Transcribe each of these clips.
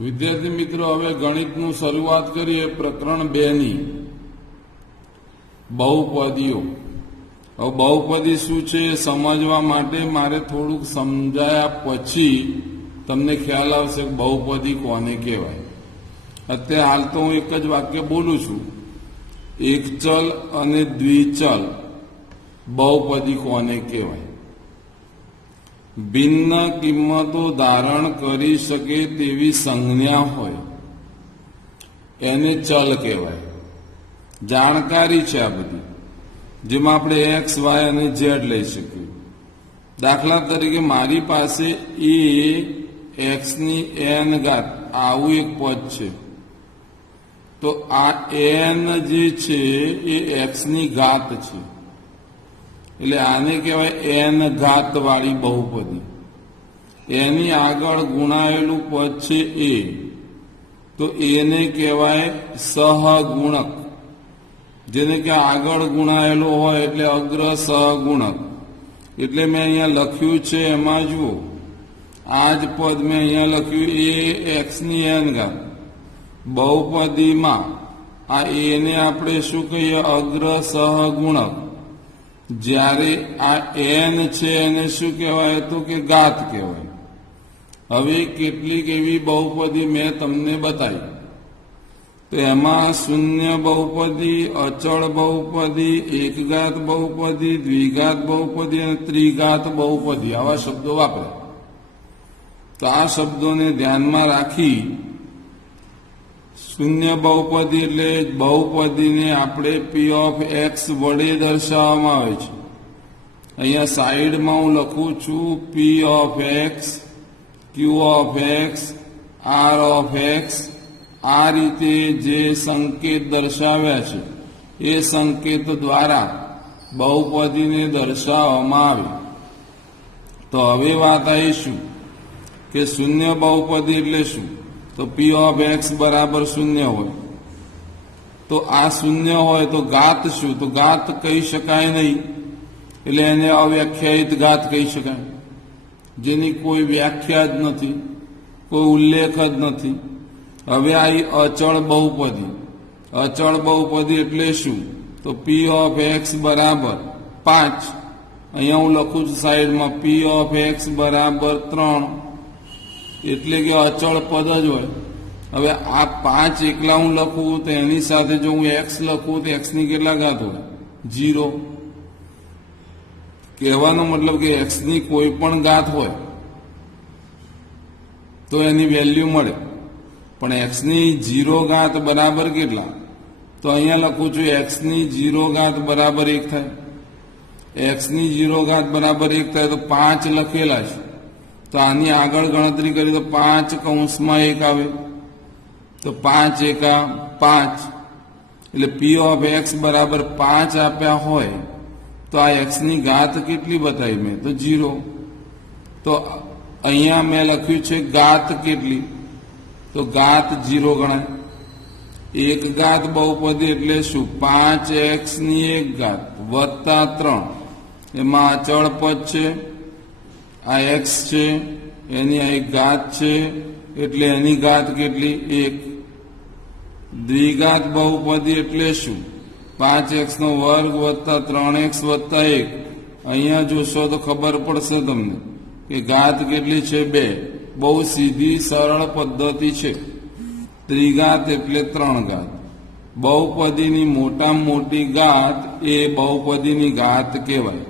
વિદ્યાર્થી મિત્રો, હવે ગણિતનું શરૂઆત કરીએ. પ્રકરણ 2 ની બહુપદીઓ. હવે બહુપદી શું છે એ સમજવા માટે મારે થોડુંક સમજાયા પછી તમને ખ્યાલ આવશે કે બહુપદી કોને કહેવાય. અત્યારે હાલ તો હું એક જ વાક્ય બોલું છું, એક ચલ અને દ્વિચલ બહુપદી કોને કહેવાય. ભિન્ન કિંમતો ધારણ કરી શકે તેવી સંજ્ઞા હોય એને ચલ કહેવાય. જાણકારી છે આ બધી, જેમાં આપણે એક્સ, વાય અને ઝેડ લઈ શકીએ. દાખલા તરીકે મારી પાસે એ એક્સની એન ઘાત આવું એક પદ છે, તો આ એન જે છે એ એક્સની ઘાત છે, એટલે આને કહેવાય એન ઘાત વાળી બહુપદી. એની આગળ ગુણાયેલું પદ છે એ, તો એને કહેવાય સહગુણક. જેને કે આગળ ગુણાયેલો હોય એટલે અગ્ર સહગુણક. એટલે મેં અહીંયા લખ્યું છે, એમાં જુઓ આ જ પદ મેં અહીંયા લખ્યું એ એક્સની એન ઘાત. બહુપદીમાં આ એને આપણે શું કહીએ? અગ્ર સહગુણક. જ્યારે આ એન છે એને શું કહેવાય? તો કે ઘાત કહેવાય. હવે કેટલીક એવી બહુપદી મેં તમને બતાવી, તો એમાં શૂન્ય બહુપદી, અચળ બહુપદી, એકઘાત બહુપદી, દ્વિઘાત બહુપદી અને ત્રિઘાત બહુપદી આવા શબ્દો વાપરે. તો આ શબ્દોને ધ્યાનમાં રાખી શૂન્ય બહુપદી એટલે બહુપદીને આપણે પી ઓફ એક્સ વડે દર્શાવવામાં આવે છે. અહીંયા સાઈડમાં હું લખું છું P of X, Q of X, R of X. આ રીતે જે સંકેત દર્શાવ્યા છે એ સંકેત દ્વારા બહુપદીને દર્શાવવામાં આવે. તો હવે વાત આવીશું કે શૂન્ય બહુપદી એટલે શું? તો પી ઓફ એક્સ બરાબર શૂન્ય હોય. તો આ શૂન્ય હોય તો ઘાત શું? તો ઘાત કહી શકાય નહીં, એટલે એને અવ્યાખ્યાયિત ઘાત કહી શકાય, જેની કોઈ વ્યાખ્યા જ નથી, કોઈ ઉલ્લેખ જ નથી. હવે આ અચળ બહુપદી. અચળ બહુપદી એટલે શું? તો પી ઓફ એક્સ બરાબર 5. અહીંયા હું લખું છું સાઈડમાં પી ઓફ એક્સ બરાબર 3, એટલે કે અચળ પદ જ હોય. હવે આ 5 એકલા હું લખું તો એની સાથે જો હું એક્સ લખું તો એક્સની કેટલા ઘાત હોય? 0. કહેવાનો મતલબ કે એક્સની કોઈ પણ ઘાત હોય તો એની વેલ્યુ મળે. પણ એક્સની 0 ઘાત બરાબર કેટલા? તો અહીંયા લખું છું એક્સની 0 ઘાત બરાબર 1 થાય. એક્સની 0 ઘાત બરાબર 1 થાય તો 5 લખેલા છે, તો આની આગળ ગણતરી કરી તો 5 કૌંસમાં 1 આવે, તો 5 એકા 5. એટલે પી ઓફ એક્સ બરાબર 5 આપ્યા હોય તો આ એક્સની ઘાત કેટલી બતાવી મેં? તો 0. તો અહીંયા મેં લખ્યું છે ઘાત કેટલી? તો ઘાત 0 ગણાય. એક ઘાત બહુપદી એટલે શું? 5x ની 1 ઘાત વત્તા 3. એમાં અચળ પદ છે, આ એક્સ છે, એની આ એક ઘાત છે, એટલે એની ઘાત કેટલી? 1. દ્વિઘાત બહુપદી એટલે શું? 5x નો વર્ગ વત્તા 3x વત્તા 1. અહીંયા જોશો તો ખબર પડશે તમને કે ઘાત કેટલી છે? 2. બહુ સીધી સરળ પદ્ધતિ છે. ત્રિઘાત એટલે 3 ઘાત. બહુપદીની મોટામાં મોટી ઘાત એ બહુપદીની ઘાત કહેવાય.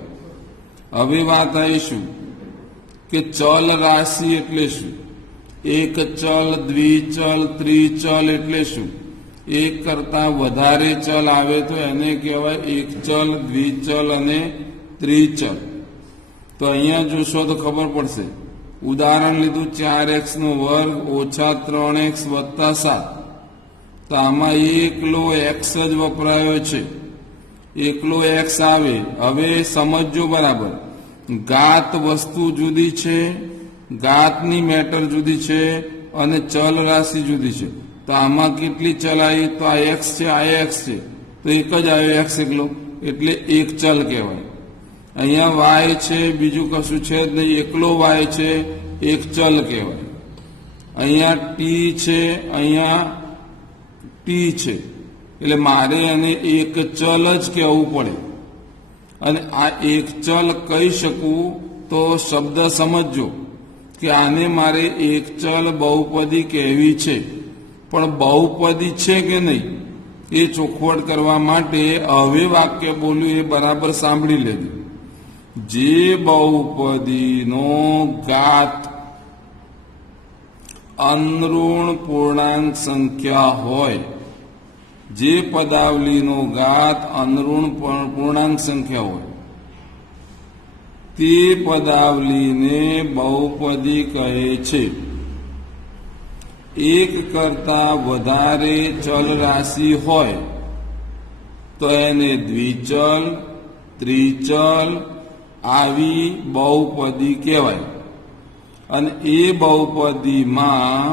હવે વાત આવીશું કે ચલ રાશિ એટલે શું? એક ચલ, દ્વિચલ, ત્રિચલ એટલે શું? એક કરતા વધારે ચલ આવે તો એને કહેવાય એક ચલ, દ્વિચલ અને ત્રિચલ. તો અહીંયા જોશો તો ખબર પડશે. ઉદાહરણ લીધું 4x નો વર્ગ ઓછા 3x વત્તા 7. તો આમાં એકલો એક્સ જ વપરાયો છે, એકલો એક્સ આવે. હવે સમજો બરાબર, ઘાત વસ્તુ જુદી છે, ઘાતની મેટર જુદી છે અને ચલ રાશિ જુદી છે. તો આમાં કેટલી ચલ આવી? તો આ એક્સ છે, આ એક્સ છે, તો એક જ આવ્યો એક્સ એકલો, એટલે એક ચલ કહેવાય. અહીંયા વાય છે, બીજું કશું છે જ નહીં, એકલો વાય છે, એક ચલ કહેવાય. અહીંયા ટી છે, અહીંયા ટી છે, એટલે મારે એને એક ચલ જ કહેવું પડે. અને આ એક ચલ કહી શકું તો શબ્દ સમજજો કે આને મારે એક ચલ બહુપદી કહેવી છે, પણ બહુપદી છે કે નહીં એ ચોખવટ કરવા માટે હવે વાક્ય બોલ્યું એ બરાબર સાંભળી લેજો. જે બહુપદીનો ઘાત અનઋણ પૂર્ણાંક સંખ્યા હોય, જે પદાવલીનો ઘાત અનઋણ પૂર્ણાંક સંખ્યા હોય તે પદાવલીને બહુપદી કહે છે. એક કરતા વધારે ચલ રાશિ હોય તો એને દ્વિચલ, ત્રિચલ આવી બહુપદી કહેવાય. અને એ બહુપદીમાં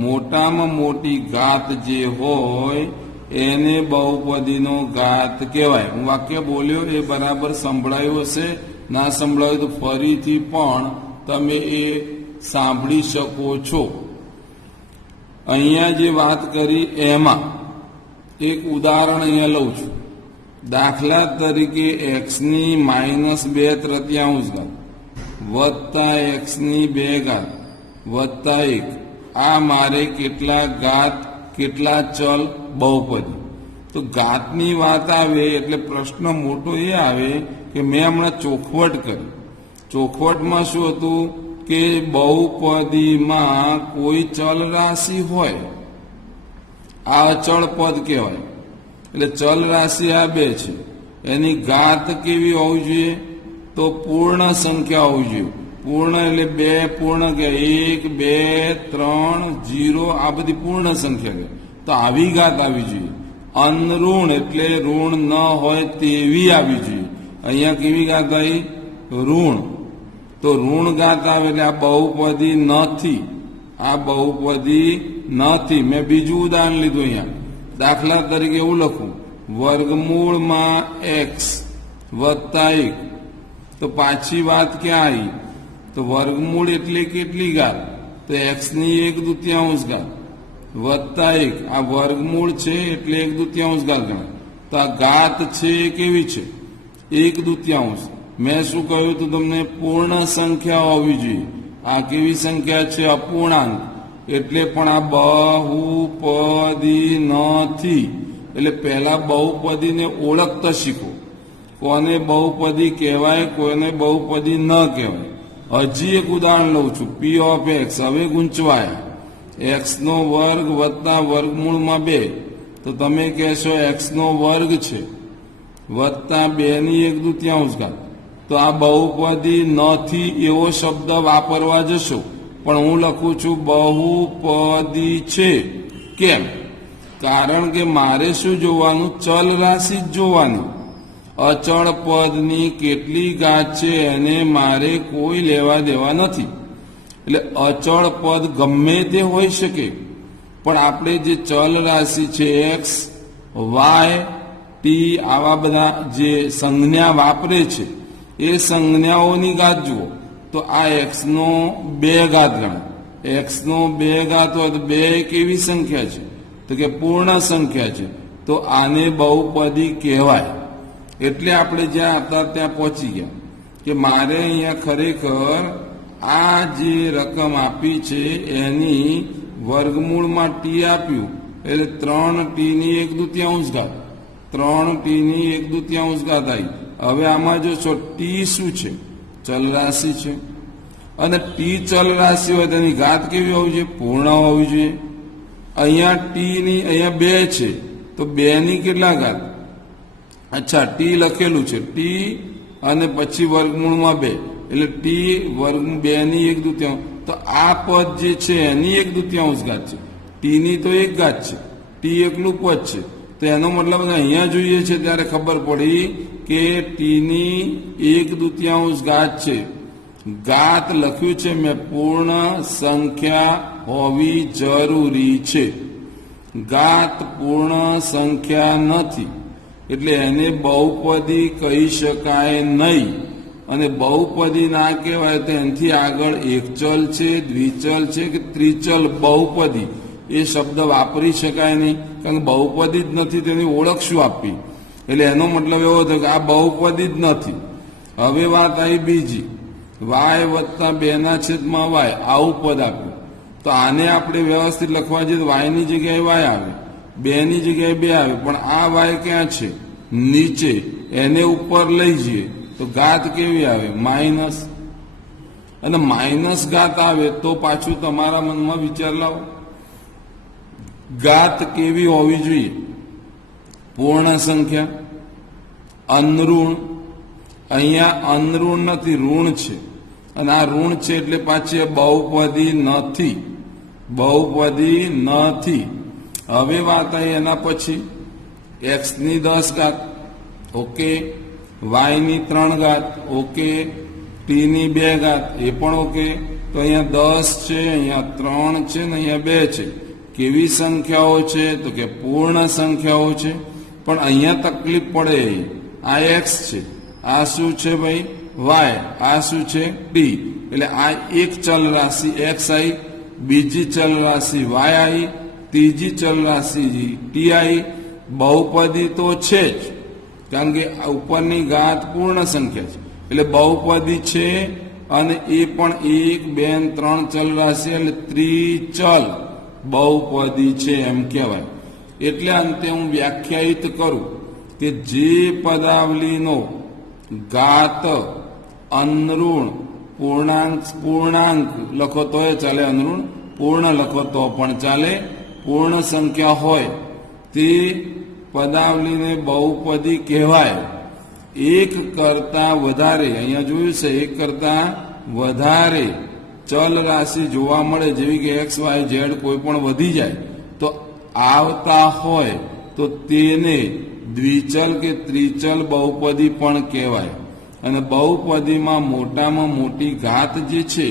મોટામાં મોટી ઘાત જે હોય એને બહુપદીનો ઘાત કહેવાય. હું વાક્ય બોલ્યો એ બરાબર સંભળાયું હશે, ના સંભળાયું તો ફરીથી પણ તમે એ સાંભળી શકો છો. અહીંયા જે વાત કરી એમાં એક ઉદાહરણ અહીંયા લઉં છું. દાખલા તરીકે એક્સની -2/3 ઘાત વત્તા એક્સની 2 ઘાત વત્તા 1, આ મારે કેટલા ઘાત, કેટલા ચલ બહુપદી. તો ઘાતની વાત આવે એટલે પ્રશ્ન મોટો એ આવે કે મેં હમણાં ચોખવટ કરી. ચોખવટમાં શું હતું કે બહુપદીમાં કોઈ ચલ રાશિ હોય, આ અચળ પદ કહેવાય. એટલે ચલ રાશિ આ 2 છે, એની ઘાત કેવી હોવી જોઈએ તો પૂર્ણ સંખ્યા હોવી જોઈએ. પૂર્ણ એટલે 2 પૂર્ણ કે 1, 2, 3, 0 આ બધી પૂર્ણ સંખ્યા કે તો આવી ઘાત આવી જોઈએ. અનઋણ એટલે ઋણ ન હોય તેવી આવી જોઈએ. અહીંયા કેવી ઘાત આવી? ઋણ. તો ઋણ ઘાત આવે એટલે આ બહુપદી નથી, આ બહુપદી નથી. મેં બીજું ઉદાહરણ લીધું. અહીંયા દાખલા તરીકે એવું લખું, વર્ગમૂળમાં x વત્તા 1. તો પાછી વાત ક્યાં આવી? તો વર્ગમૂળ એટલે કેટલી ઘાત? તો એક્સની 1/2 ઘાત વત્તા 1. આ વર્ગમૂળ છે એટલે 1/2 ઘાત ગણાય. તો આ ઘાત છે એ કેવી છે? 1/2. મેં શું કહ્યું હતું તમને? પૂર્ણ સંખ્યા હોવી જોઈએ. આ કેવી સંખ્યા છે? અપૂર્ણાંક. એટલે પણ આ બહુપદી નથી. એટલે પહેલા બહુપદીને ઓળખતા શીખો. કોને બહુપદી કહેવાય, કોને બહુપદી ન કહેવાય. હજી એક ઉદાહરણ લઉં છું. પી ઓફ એક્સ હવે ગૂંચવાયા. એક્સનો વર્ગ વત્તા વર્ગમૂળમાં 2. તો તમે કહેશો એક્સનો વર્ગ છે વત્તા 2/1/2 ઘાત. તો આ બહુપદી નથી એવો શબ્દ વાપરવા જશો, પણ હું લખું છું બહુપદી છે. કેમ? કારણ કે મારે શું જોવાનું? ચલ રાશિ જ જોવાની. અચળ પદની કેટલી ઘાત છે એને મારે કોઈ લેવા દેવા નથી. એટલે અચળ પદ ગમે તે હોઈ શકે, પણ આપણે જે ચલ રાશિ છે એક્સ, વાય, ટી આવા બધા જે સંજ્ઞા વાપરે છે એ સંજ્ઞાઓની ઘાત જુઓ. તો આ એક્સનો 2 ઘાત ગણાય. એક્સનો 2 ઘાત હોય તો 2 કેવી સંખ્યા છે? તો કે પૂર્ણ સંખ્યા છે. તો આને બહુપદી કહેવાય. એટલે આપણે જ્યાં હતા ત્યાં પહોંચી ગયા કે મારે અહીંયા ખરેખર આ જે રકમ આપી છે એની વર્ગમૂળમાં ટી આપ્યું એટલે 3t ની 1/2 ઘાત, 3t ની 1/2 ઘાત આવી. હવે આમાં જો છો ટી શું છે? ચલ રાશિ છે. અને ટી ચલ રાશિ હોય તેની ઘાત કેવી હોવી જોઈએ? પૂર્ણ હોવી જોઈએ. અહીંયા ટીની અહીંયા 2 છે તો 2ની કેટલા ઘાત? અચ્છા, ટી લખેલું છે, ટી અને પછી વર્ગમૂળમાં 2 એટલે ટી વર્ગ 2ની 1/2. તો આ પદ જે છે એની 1/2 ઘાત છે. ટીની તો 1 ઘાત છે, ટી એકલું પદ છે. તો એનો મતલબ અહીંયા જોઈએ છે ત્યારે ખબર પડી કે ટીની 1/2 ઘાત છે. ઘાત લખ્યું છે મેં પૂર્ણ સંખ્યા હોવી જરૂરી છે. ઘાત પૂર્ણ સંખ્યા નથી એટલે એને બહુપદી કહી શકાય નહીં. અને બહુપદી ના કહેવાય તો એનાથી આગળ એક ચલ છે, દ્વિચલ છે કે ત્રિચલ બહુપદી એ શબ્દ વાપરી શકાય નહીં, કારણ કે બહુપદી જ નથી તેની ઓળખ શું આપવી? એટલે એનો મતલબ એવો થયો કે આ બહુપદી જ નથી. હવે વાત આવી બીજી, વાય વત્તા 2/y આવું પદ આપ્યું, તો આને આપણે વ્યવસ્થિત લખવા જઈએ તો વાયની જગ્યાએ વાય આવે, 2ની જગ્યાએ 2 આવે, પણ આ વાય ક્યાં છે? નીચે. એને ઉપર લઈ જઈએ તો ઘાત કેવી આવે? માઇનસ. અને માઇનસ ઘાત આવે તો પાછું તમારા મનમાં વિચાર લાવો, ઘાત કેવી હોવી જોઈએ? પૂર્ણ સંખ્યા, અનઋણ. અહીંયા અનઋણ નથી, ઋણ છે, અને આ ઋણ છે એટલે પાછી બહુપદી નથી, બહુપદી નથી. હવે વાત આવી એના પછી x ની 10 ઘાત, ઓકે, y ની 3 ઘાત, ઓકે, t ની 2 ઘાત, એ પણ ઓકે. તો અહીંયા 10 છે, અહીંયા 3 છે ને અહીંયા 2 છે. કેવી સંખ્યાઓ છે? તો કે પૂર્ણ સંખ્યાઓ છે. પણ અહીંયા તકલીફ પડે, આ x છે, આ શું છે ભાઈ? y. આ શું છે? t. એટલે આ એક ચલ રાશિ x આવી, બીજી ચલ રાશિ y આવી, ત્રીજી ચલ રાશિ t આવી. બહુપદી તો છે જ, કારણ કે ઉપરની ઘાત પૂર્ણ સંખ્યા છે એટલે બહુપદી છે, અને એ પણ 1, 2, 3 ચલ રાશિ એટલે ત્રિચલ બહુપદી છે એમ કહેવાય. એટલે અંતે હું વ્યાખ્યાયિત કરું કે જે પદાવલીનો ઘાત અનઋણ પૂર્ણાંક લખો તોય ચાલે, અનઋણ પૂર્ણ લખો તો પણ ચાલે, પૂર્ણ સંખ્યા હોય તે પદાવલીને બહુપદી કહેવાય. એક કરતા વધારે, અહીંયા જોયું છે, એક કરતા વધારે ચલ રાશિ જોવા મળે, જેવી કે x, y, z કોઈ પણ વધી જાય તો આવતા હોય તો તેને દ્વિચલ કે ત્રિચલ બહુપદી પણ કહેવાય. અને બહુપદીમાં મોટામાં મોટી ઘાત જે છે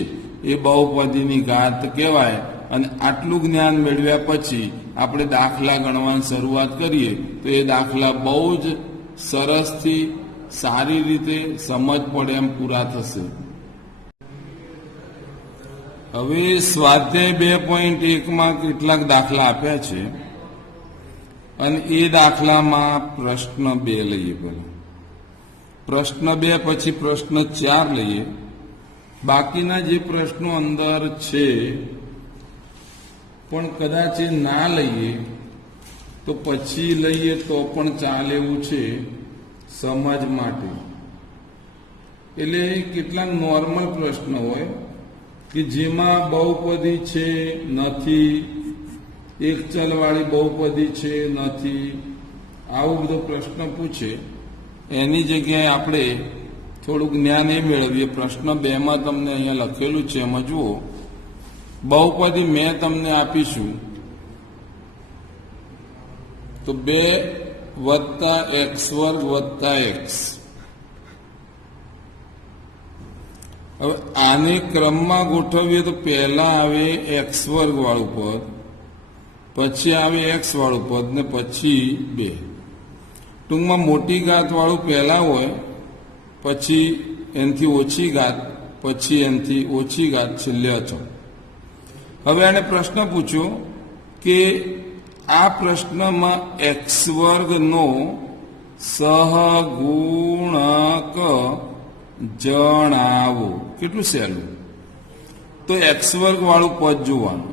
એ બહુપદીની ઘાત કહેવાય. અને આટલું જ્ઞાન મેળવ્યા પછી આપણે દાખલા ગણવાની શરૂઆત કરીએ તો એ દાખલા બહુ જ સરસથી સારી રીતે સમજ પડે એમ પૂરા થશે. હવે સ્વાધ્યાય 2.1માં કેટલાક દાખલા આપ્યા છે, અને એ દાખલામાં પ્રશ્ન 2 લઈએ. પહેલા પ્રશ્ન 2, પછી પ્રશ્ન 4 લઈએ. બાકીના જે પ્રશ્નો અંદર છે પણ કદાચ એ ના લઈએ તો પછી લઈએ તો પણ ચાલે એવું છે સમજ માટે. એટલે કેટલાક નોર્મલ પ્રશ્ન હોય કે જેમાં બહુપદી છે નથી, એક ચલવાળી બહુપદી છે નથી, આવું બધો પ્રશ્ન પૂછે. એની જગ્યાએ આપણે થોડુંક જ્ઞાન એ મેળવીએ. પ્રશ્ન 2માં તમને અહીંયા લખેલું છે, એમાં જુઓ, બહુપદી મેં તમને આપીશું તો 2 + x² + x. હવે આને ક્રમમાં ગોઠવીએ તો પહેલા આવે x² વાળું પદ, પછી આવે x વાળું પદ ને પછી 2. ટૂંકમાં મોટી ઘાત વાળું પહેલા હોય, પછી એનાથી ઓછી ઘાત, પછી એનાથી ઓછી ઘાત, છેલ્લે અચળ. હવે આને પ્રશ્ન પૂછ્યો કે આ પ્રશ્નમાં x² નો સહગુણક જણાવો. કેટલું સહેલું. તો x² વાળું પદ જોવાનું.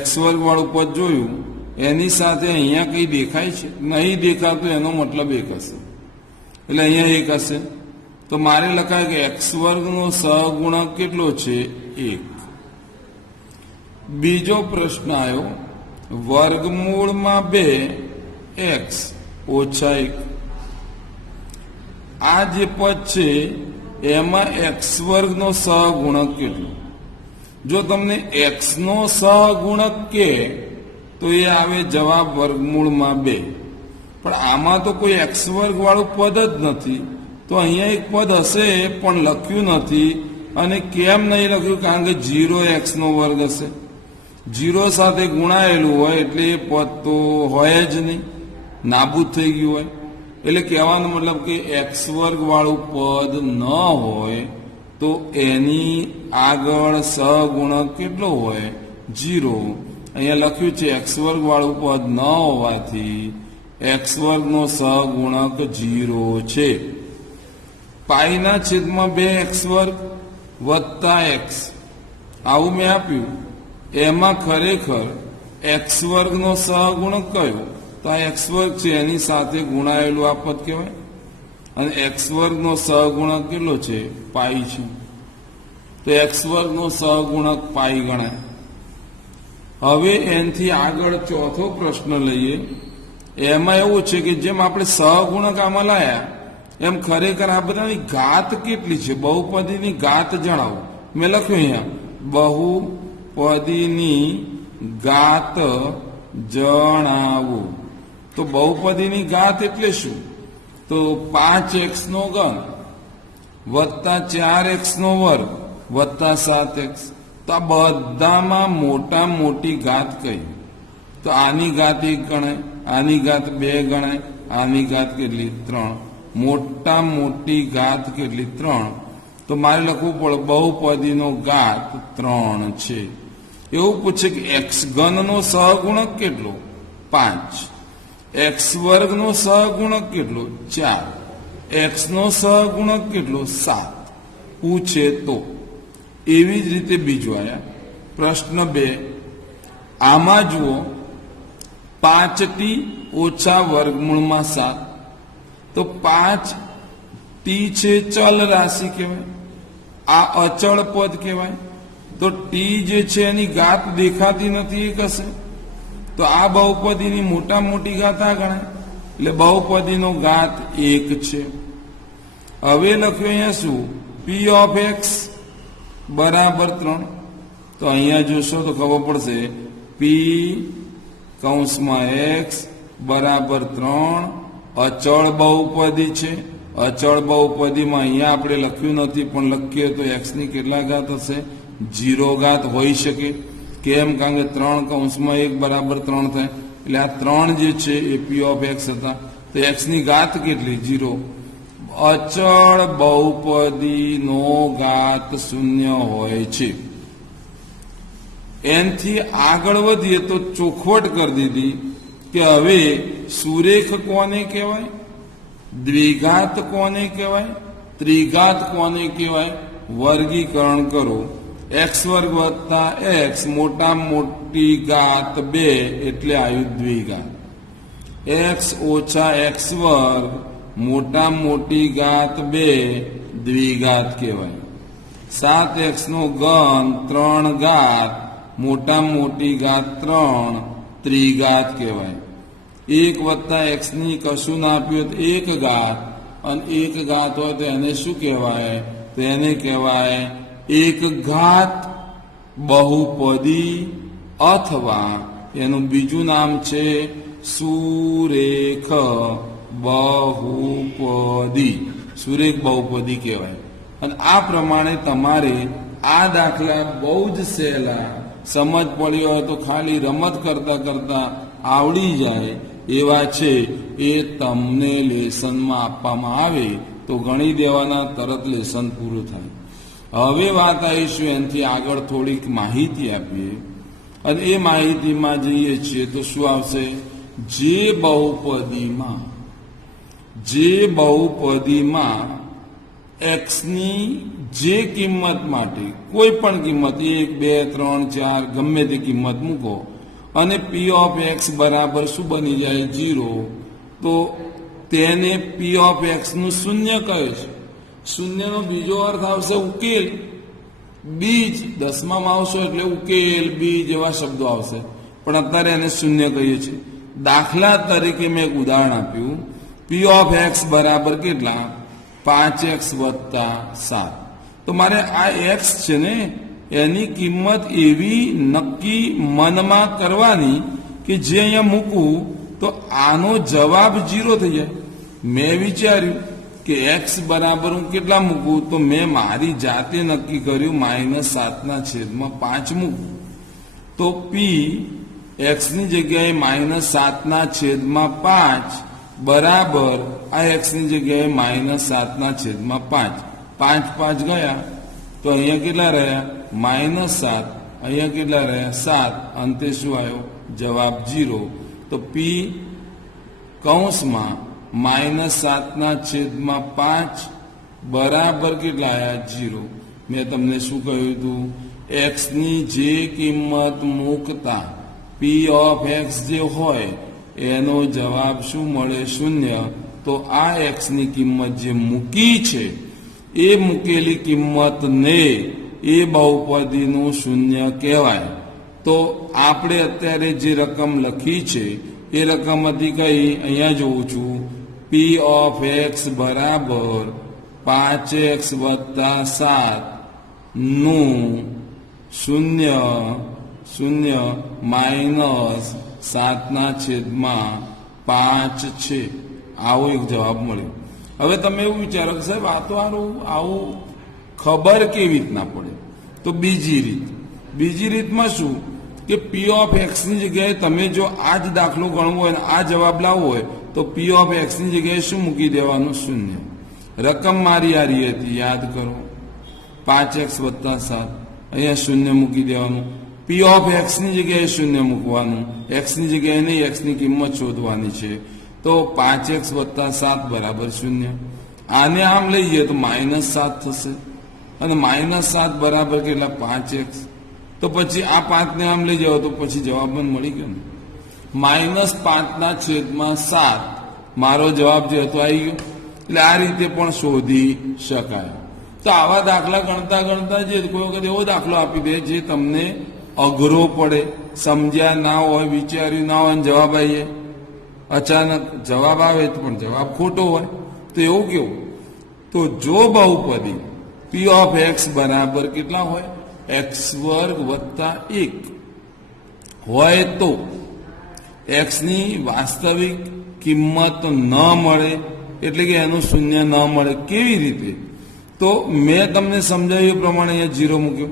x² વાળું પદ જોયું, એની સાથે અહીંયા કંઈ દેખાય છે? નહીં દેખાતું, એનો મતલબ 1 હશે. એટલે અહીંયા 1 હશે. તો મારે લખાય કે x² નો સહગુણક કેટલો છે? 1. બીજો પ્રશ્ન આવ્યો, વર્ગમૂળમાં 2x - 1. આ જે પદ છે એમાં x² નો સહગુણક કેટલો? જો તમને x નો સહગુણક કે તો એ આવે જવાબ વર્ગમૂળમાં 2. પણ આમાં તો કોઈ x² વાળું પદ જ નથી, તો અહીંયા એક પદ હશે પણ લખ્યું નથી. અને કેમ નહીં લખ્યું? કારણ કે 0x² હશે. 0 સાથે ગુણાયેલું હોય એટલે એ પદ તો હોય જ નહીં, નાબૂદ થઈ ગયું હોય. એટલે કહેવાનો મતલબ કે એક્સ વર્ગ વાળું પદ ન હોય તો એની આગળ સહગુણક કેટલો હોય? 0. અહીંયા લખ્યું છે એક્સ વર્ગ વાળું પદ ન હોવાથી એક્સ વર્ગનો સહગુણક 0 છે. પાઈના છેદમાં 2x વર્ગ વત્તા એક્સ આવું મેં આપ્યું. એમાં ખરેખર એક્સ વર્ગનો સહગુણક કયો? તો આ એક્સ વર્ગ છે એની સાથે ગુણાયેલું આ પદ કહેવાય. અને એક્સ વર્ગનો સહગુણક કેટલો છે? પાઈ છે. તો એક્સ વર્ગનો સહગુણક પાઈ ગણાય. હવે એનાથી આગળ ચોથો પ્રશ્ન લઈએ. એમાં એવું છે કે જેમ આપણે સહગુણક આમાં લાયા એમ ખરેખર આ બધાની ઘાત કેટલી છે? બહુપદીની ઘાત જણાવો. મેં લખ્યું અહીંયા બહુપદીની ઘાત જણાવો. તો બહુપદીની ઘાત એટલે શું? તો 5x નો ઘન વત્તા 4x નો વર્ગ વત્તા 7x. તો આ બધામાં મોટા મોટી ઘાત કઈ? તો આની ઘાત 1 ગણાય, આની ઘાત 2 ગણાય, આની ઘાત કેટલી? 3. મોટા મોટી ઘાત કેટલી? 3. તો મારે લખવું પડે બહુપદીનો ઘાત 3 છે. એવું પૂછે કે એક્સ ઘનનો સહગુણક કેટલો? 5. એક્સ વર્ગનો સહગુણક કેટલો? 4. એક્સ નો સહગુણક કેટલો? 7. પૂછે તો. એવી જ રીતે બીજું આયા પ્રશ્ન 2. આમાં જુઓ 5t ઓછા વર્ગમૂળમાં 7. તો 5t છે ચલ રાશિ કહેવાય, આ અચળ પદ કહેવાય. તો ટી જે છે એની ઘાત દેખાતી નથી, એ કશે. તો આ બહુપદીની મોટા મોટી ઘાત આ ગણાય. એટલે બહુપદીનો ઘાત 1 છે. હવે લખ્યું અહીંયા શું? પી ઓફ એક્સ બરાબર 3. તો અહીંયા જોશો તો ખબર પડશે પી કૌંસમાં એક્સ બરાબર 3 અચળ બહુપદી છે. અચળ બહુપદીમાં અહીંયા આપણે લખ્યું નથી, પણ લખીએ તો એક્સ ની કેટલા ઘાત હશે? 0 ઘાત હોઈ શકે. કેમ? કારણ કે 3 કૌંસમાં 1 બરાબર 3 થાય. એટલે આ 3 જે છે એ પી ઓફ એક્સ હતા. તો એક્સ ની ઘાત કેટલી? 0. અચળ બહુપદીનો ઘાત 0 હોય છે. એનાથી આગળ વધીએ તો ચોખવટ કરી દીધી કે હવે સુરેખ કોને કહેવાય, દ્વિઘાત કોને કહેવાય, ત્રિઘાત કોને કહેવાય? વર્ગીકરણ કરો. એક્સ વર્ગ વત્તા એક્સ મોટા મોટી ઘાત 2 એટલે આવ્યું દ્વિઘાત. એક્સ ઓછા એક્સ વર્ગ મોટા મોટી ઘાત 2 દ્વિઘાત કહેવાય. 7x નો ઘન 3 ઘાત મોટા મોટી ઘાત 3 ત્રિઘાત કહેવાય. 1 વત્તા એક્સ ની કશું ના આપ્યું તો 1 ઘાત, અને 1 ઘાત હોય તો એને શું કહેવાય? તો એને કહેવાય 1 ઘાત બહુપદી, અથવા એનું બીજું નામ છે સુરેખ બહુપદી. સુરેખ બહુપદી કહેવાય. અને આ પ્રમાણે તમારે આ દાખલા બહુ જ સહેલા, સમજ પડી હોય તો ખાલી રમત કરતા કરતા આવડી જાય એવા છે. એ તમને લેસનમાં આપવામાં આવે તો ગણી દેવાના, તરત લેસન પૂરું થાય. હવે વાત આવીશું એનાથી આગળ થોડીક માહિતી આપીએ. અને એ માહિતીમાં જઈએ છીએ તો શું આવશે? જે બહુપદીમાં એક્સની જે કિંમત માટે કોઈ પણ કિંમત 1, 2, 3, 4 ગમે તે કિંમત મૂકો અને પી ઓફ એક્સ બરાબર શું બની જાય? 0. તો તેને પી ઓફ એક્સ નું શૂન્ય કહે છે. શૂન્યનો બીજો અર્થ આવશે ઉકેલ, બીજ. 10માં આવશો એટલે ઉકેલ, બીજ એવા શબ્દો આવશે, પણ અત્યારે એને શૂન્ય કહીએ છીએ. દાખલા તરીકે મેં એક ઉદાહરણ આપ્યું. પી ઓફ એક્સ બરાબર કેટલા? 5x વત્તા 7. તો મારે આ એક્સ છે ને એની કિંમત એવી નક્કી મનમાં કરવાની કે જે અહીંયા મૂકું તો આનો જવાબ 0 થઈ જાય. મેં વિચાર્યું કે એક્સ બરાબર હું કેટલા મૂકું? તો મેં મારી જાતે નક્કી કર્યું -7/5 મૂકું. તો પી એક્સ ની જગ્યાએ -7/5 બરાબર આ એક્સની જગ્યાએ -7/5. 5 ગયા તો અહીંયા કેટલા રહ્યા? -7. અહીંયા કેટલા રહ્યા? 7. અંતે શું આવ્યો? જવાબ 0. તો પી કૌંસમાં -7/5 બરાબર કેટલા આવ્યા? 0. મેં તમને શું કહ્યું હતું? એક્સની જે કિંમત મૂકતા પી ઓફ એક્સ જે હોય એનો જવાબ શું મળે? 0. તો આ એક્સની કિંમત જે મૂકી છે એ મૂકેલી કિંમતને એ બહુપદીનું 0 કહેવાય. તો આપણે અત્યારે જે રકમ લખી છે એ રકમ હતી કઈ? અહીંયા જોઉં છું, પી ઓફ એક્સ બરાબર 5x + 7 નું 0 -7/5 છે. આવો એક જવાબ મળ્યો. હવે તમે એવું વિચારો કે સાહેબ આ તો આવું ખબર કેવી રીતના પડે? તો બીજી રીતમાં શું કે પી ઓફ એક્સની જગ્યાએ તમે જો આ જ દાખલો ગણવો હોય અને આ જવાબ લાવવો હોય તો પી ઓફ એક્સની જગ્યાએ શું મૂકી દેવાનું? 0. રકમ મારી આરી હતી, યાદ કરો, 5x + 7. અહીંયા 0 મૂકી દેવાનું. પી ઓફ એક્સની જગ્યાએ 0 મૂકવાનું. એક્સની જગ્યાએ નહીં, એક્સની કિંમત શોધવાની છે. તો 5x + 7 બરાબર 0. આને આમ લઈએ તો -7 થશે અને -7 બરાબર કેટલા? 5x. તો પછી આ 5 ને આમ લઈ જાઓ તો પછી જવાબ પણ મળી ગયો ને. -5/7 મારો જવાબ જે હતો આવી ગયો. એટલે આ રીતે પણ શોધી શકાય. તો આવા દાખલા ગણતા ગણતા જે કોઈ વખત એવો દાખલો આપી દે જે તમને અઘરો પડે, સમજ્યા ના હોય, વિચાર્યું ના હોય, જવાબ આવીએ, અચાનક જવાબ આવે પણ જવાબ ખોટો હોય તો એવું કેવું? તો જો બહુપદી પી ઓફ એક્સ બરાબર કેટલા હોય? x² + 1 હોય તો એક્સની વાસ્તવિક કિંમત ન મળે, એટલે કે એનું 0 ન મળે. કેવી રીતે? તો મેં તમને સમજાવ્યું એ પ્રમાણે અહીંયા 0 મૂક્યો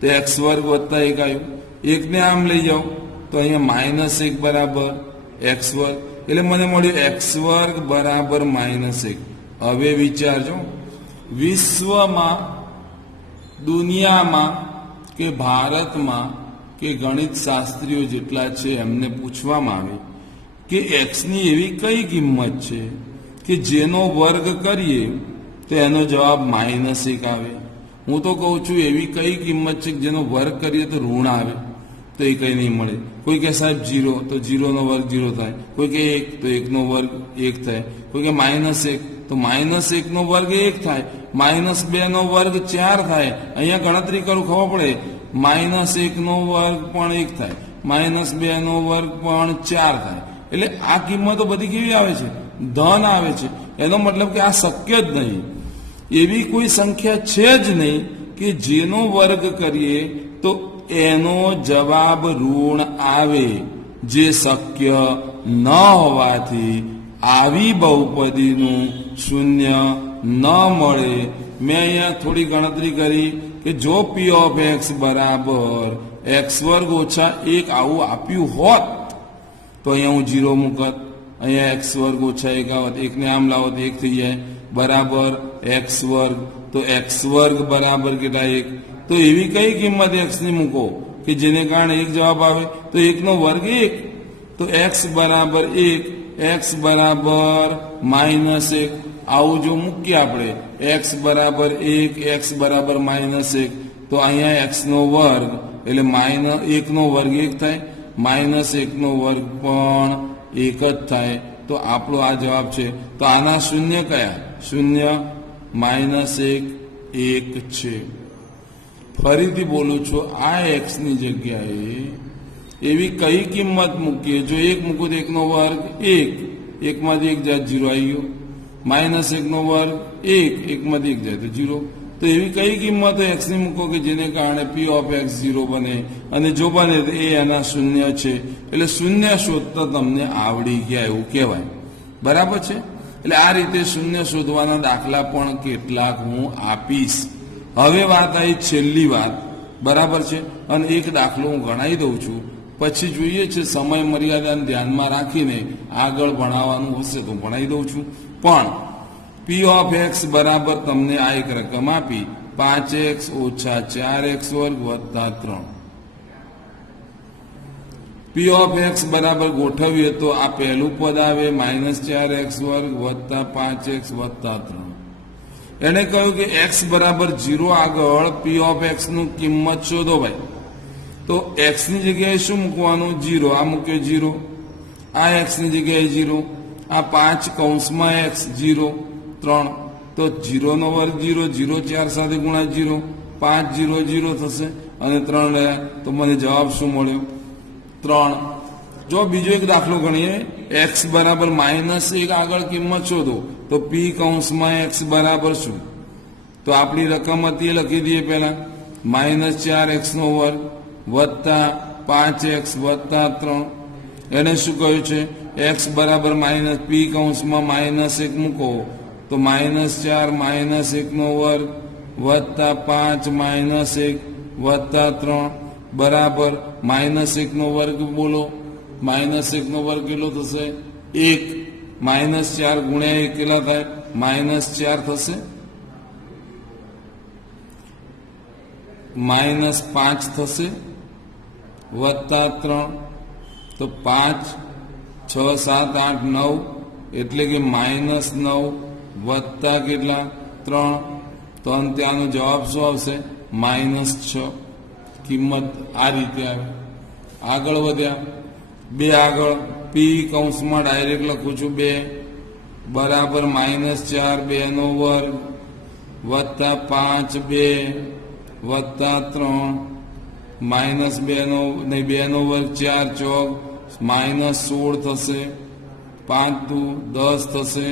તો x² + 1 આવ્યું. 1 ને આમ લઈ જાઓ તો અહીંયા -1 બરાબર x². એટલે મને મળ્યું x² બરાબર -1. હવે વિચારજો, વિશ્વમાં, દુનિયામાં કે ભારતમાં કે ગણિત શાસ્ત્રીઓ જેટલા છે એમને પૂછવામાં આવે કે એક્સની એવી કઈ કિંમત છે કે જેનો વર્ગ કરીએ તો એનો જવાબ -1 આવે. હું તો કહું છું એવી કઈ કિંમત છે જેનો વર્ગ કરીએ તો ઋણ આવે, તો એ કંઈ નહીં મળે. કોઈ કે સાહેબ 0, તો 0 નો વર્ગ 0 થાય. કોઈ કે 1, તો 1 નો વર્ગ 1 થાય. કોઈ કે -1, તો -1 નો વર્ગ 1 થાય. -2 નો વર્ગ 4 થાય. અહીંયા ગણતરી કરું ખબર પડે, -1 નો વર્ગ પણ 1 થાય, -2 નો વર્ગ પણ 4 થાય. એટલે આ કિંમતો બધી કેવી આવે છે? ધન આવે છે. એનો મતલબ કે આ શક્ય જ નહીં, એવી કોઈ સંખ્યા છે જ નહીં કે જેનો વર્ગ કરીએ તો એનો જવાબ ઋણ આવે. જે શક્ય ન હોવાથી આવી બહુપદીનું 0 ન મળે. મેં અહીંયા થોડી ગણતરી કરી કે જો પી ઓફ એક્સ બરાબર x² - 1 આવું આપ્યું હોત તો અહીંયા હું 0 મૂકત. અહીંયા x² - 1 આવત. 1 ને આમ લાવત 1 થઈ જાય બરાબર x². તો x² બરાબર કેટલા? 1. તો એવી કઈ કિંમત x ની મૂકો કે જેને કારણે 1 જવાબ આવે? તો 1 નો વર્ગ 1. તો x બરાબર 1, x બરાબર -1. આવું જો મૂકીએ આપણે x બરાબર 1, x બરાબર -1, તો અહીંયા x નો વર્ગ એટલે -1 નો વર્ગ 1 થાય, -1 નો વર્ગ પણ 1 જ થાય. તો આપણો આ જવાબ છે. તો આના 0 કયા? 0, -1, 1 છે. ફરીથી બોલું છું, આ x ની જગ્યાએ એવી કઈ કિંમત મૂકીએ? જો 1 મૂકું તો 1 નો વર્ગ 1, 1 માંથી 1 જાય 0 આવી ગયો. -1 નો વર્ગ 1, 1 માંથી 1 જાય તો 0. તો એવી કઈ કિંમતો x ની મૂકો કે જેને કારણે p ઓફ x 0 બને, અને જો બને તો એ એના 0 છે. એટલે 0 શોધતા તમને આવડી ગયા એવું કહેવાય. બરાબર છે? એટલે આ રીતે 0 શોધવાના દાખલા પણ કેટલાક હું આપીશ. હવે વાત આવી છેલ્લી વાત. બરાબર છે? અને એક દાખલો હું ગણાવી દઉં છું, પછી જોઈએ છે સમય મર્યાદાને ધ્યાનમાં રાખીને આગળ ભણાવવાનું હશે તો ભણાવી દઉં છું. પણ પી ઓફ એક્સ બરાબર તમને આ એક રકમ આપી 5x ઓછા 4x વર્ગ વત્તા 3. પી ઓફ એક્સ બરાબર ગોઠવીએ તો આ પહેલું પદ આવે -4x વર્ગ વત્તા 5x વત્તા 3. એને કહ્યું કે x બરાબર 0 આગળ પી ઓફ એક્સ નું કિંમત શોધો ભાઈ. તો x ની જગ્યાએ શું મૂકવાનું? 0. આ મૂક્યો 0, આ x ની જગ્યાએ 0, આ 5 કૌંસમાં x 0 3. તો 0 નો વર્ગ 0, 0 4 સાથે ગુણાય 0, 5 0 0 થશે અને 3 રહ્યા. તો મને જવાબ શું મળ્યો? 3. જો બીજો એક દાખલો ગણીએ, x બરાબર -1 આગળ કિંમત શોધો. તો p કૌંસમાં x બરાબર શું? તો આપણી રકમ હતી એ લખી દઈએ પહેલા, -4x નો વર્ગ વત્તા 5x વત્તા 3. એને શું કહ્યું છે? x બરાબર p કૌંસમાં -1 મૂકો તો -4 -1 નો વર્ગ વત્તા 5 -1 વત્તા 3 બરાબર -1 નો વર્ગ બોલો. -1 નો વર્ગ કેટલો થશે? 1. -4 ગુણ્યા 1 કેટલા થાય? -4 થશે. -5 થશે વત્તા 3. તો 5 6 7 8 9 એટલે કે -9 વત્તા કેટલા? 3. તો અંતે આનો જવાબ શું આવશે? -6. કિંમત આ રીતે આવે. આગળ વધ્યા 2 આગળ પી કૌંસમાં ડાયરેક્ટ લખું છું 2 બરાબર -4 2 નો વર્ગ વત્તા 5 2 વત્તા 3 -2 નો નહીં 2 નો વર્ગ 4 ચોક -16 થશે. 5 દુ 10 થશે.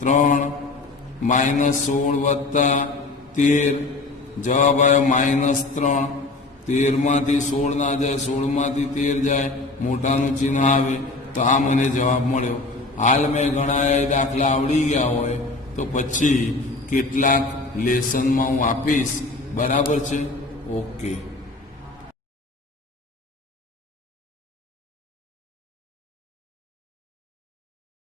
3 -16 વત્તા 13 જવાબ આવ્યો -3. 13 માંથી 16 ના જાય, 16 માંથી 13 જાય, મોટાનું ચિહ્ન આવે. તો આ મને જવાબ મળ્યો. હાલ મેં ઘણા દાખલા આવડી ગયા હોય તો પછી કેટલાક લેસનમાં હું આપીશ. બરાબર છે? ઓકે.